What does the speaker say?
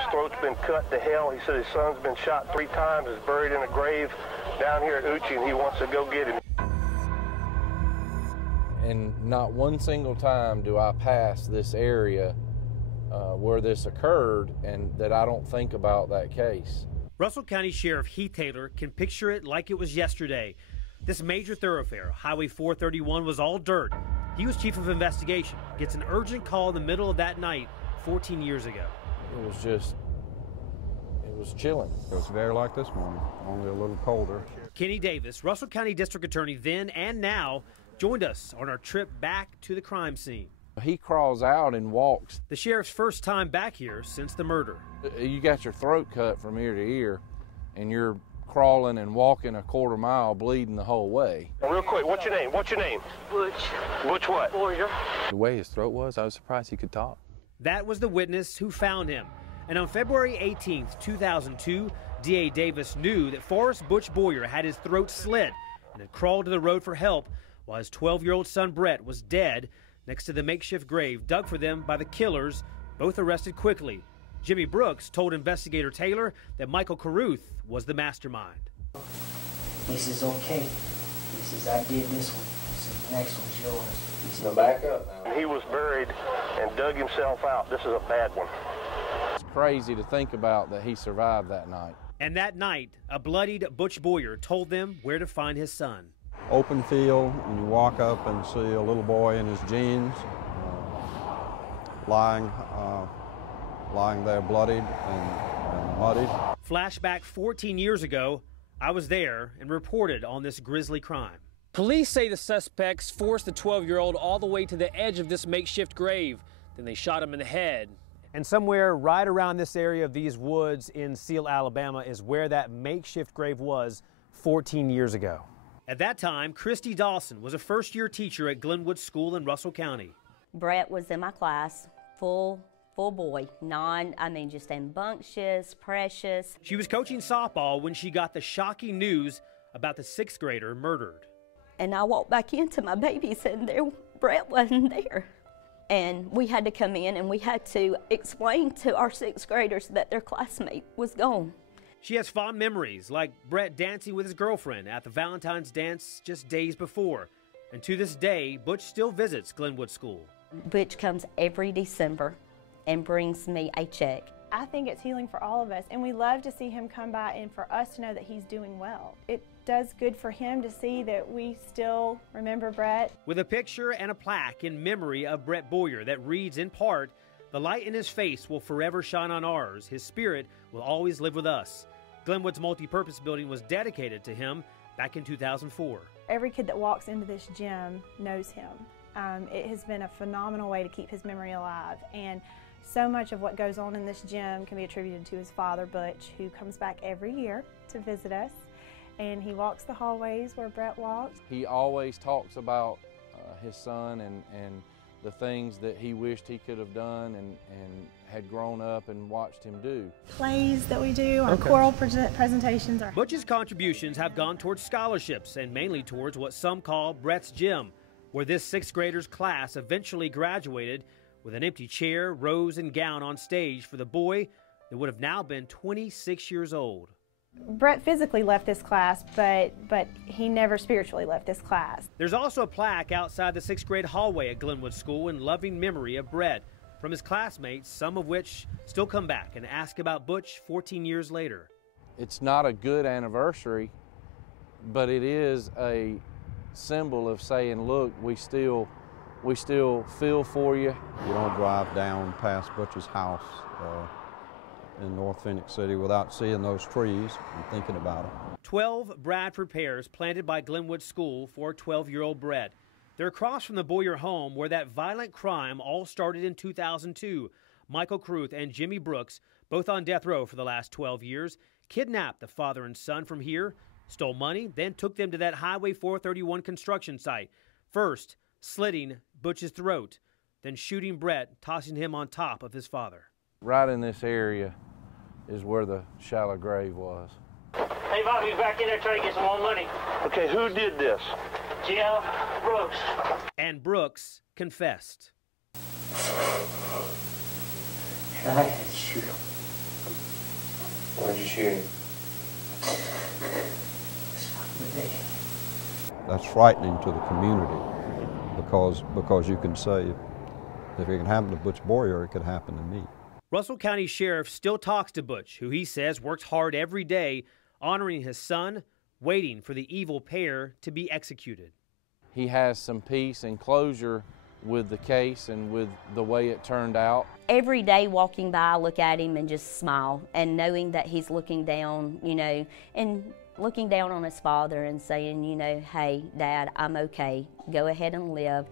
His throat's been cut to hell. He said his son's been shot 3 times, is buried in a grave down here at Uchi, and he wants to go get him. And not one single time do I pass this area where this occurred and that I don't think about that case. Russell County Sheriff Heath Taylor can picture it like it was yesterday. This major thoroughfare, Highway 431, was all dirt. He was chief of investigation, gets an urgent call in the middle of that night 14 years ago. It was chilling. It was very like this morning, only a little colder. Kenny Davis, Russell County District Attorney then and now, joined us on our trip back to the crime scene. He crawls out and walks. The sheriff's first time back here since the murder. You got your throat cut from ear to ear, and you're crawling and walking a quarter mile, bleeding the whole way. Real quick, what's your name? What's your name? Butch. Butch what? Boyer. The way his throat was, I was surprised he could talk. That was the witness who found him. And on February 18th, 2002, D.A. Davis knew that Forrest Butch Boyer had his throat slit and had crawled to the road for help while his 12-year-old son Brett was dead next to the makeshift grave dug for them by the killers, both arrested quickly. Jimmy Brooks told investigator Taylor that Michael Carruth was the mastermind. He says, okay. He says, I did this one. He says, the next one's yours. He said, Now back up now. He was buried and dug himself out. This is a bad one. It's crazy to think about that he survived that night. And that night, a bloodied Butch Boyer told them where to find his son. Open field, and you walk up and see a little boy in his jeans lying there bloodied and muddied. Flashback 14 years ago, I was there and reported on this grisly crime. Police say the suspects forced the 12-year-old all the way to the edge of this makeshift grave. Then they shot him in the head. And somewhere right around this area of these woods in Seal, Alabama is where that makeshift grave was 14 years ago. At that time, Christy Dawson was a first-year teacher at Glenwood School in Russell County. Brett was in my class, full boy, just rambunctious, precious. She was coaching softball when she got the shocking news about the 6th grader murdered. And I walked back into my babies and Brett wasn't there. And we had to come in and we had to explain to our 6th graders that their classmate was gone. She has fond memories, like Brett dancing with his girlfriend at the Valentine's dance just days before. And to this day, Butch still visits Glenwood School. Butch comes every December and brings me a check. I think it's healing for all of us, and we love to see him come by and for us to know that he's doing well. It does good for him to see that we still remember Brett. With a picture and a plaque in memory of Brett Boyer that reads in part, "The light in his face will forever shine on ours. His spirit will always live with us." Glenwood's multi-purpose building was dedicated to him back in 2004. Every kid that walks into this gym knows him. It has been a phenomenal way to keep his memory alive, and so much of what goes on in this gym can be attributed to his father, Butch, who comes back every year to visit us, and he walks the hallways where Brett walks. He always talks about his son and the things that he wished he could have done and had grown up and watched him do. Plays that we do, our choral presentations. Butch's contributions have gone towards scholarships and mainly towards what some call Brett's Gym, where this 6th grader's class eventually graduated with an empty chair, rose, and gown on stage for the boy that would have now been 26 years old. Brett physically left this class, but he never spiritually left this class. There's also a plaque outside the 6th grade hallway at Glenwood School in loving memory of Brett from his classmates, some of which still come back and ask about Butch 14 years later. It's not a good anniversary, but it is a symbol of saying, look, we still feel for you. You don't drive down past Butch's house in North Phoenix City without seeing those trees and thinking about it. 12 Bradford pears planted by Glenwood School for 12-year-old Brett. They're across from the Boyer home where that violent crime all started in 2002. Michael Carruth and Jimmy Brooks, both on death row for the last 12 years, kidnapped the father and son from here, stole money, then took them to that Highway 431 construction site. First, slitting Butch's throat, then shooting Brett, tossing him on top of his father. Right in this area is where the shallow grave was. Hey, Bobby's back in there trying to get some more money. Okay, who did this? Jim Brooks. And Brooks confessed. I had to shoot him. shooting. It's fucking ridiculous. That's frightening to the community because you can say, if it can happen to Butch Boyer, it could happen to me. Russell County Sheriff still talks to Butch, who he says works hard every day, honoring his son, waiting for the evil pair to be executed. He has some peace and closure with the case and with the way it turned out. Every day walking by, I look at him and just smile, and knowing that he's looking down, you know, and looking down on his father and saying, you know, hey, Dad, I'm okay. Go ahead and live.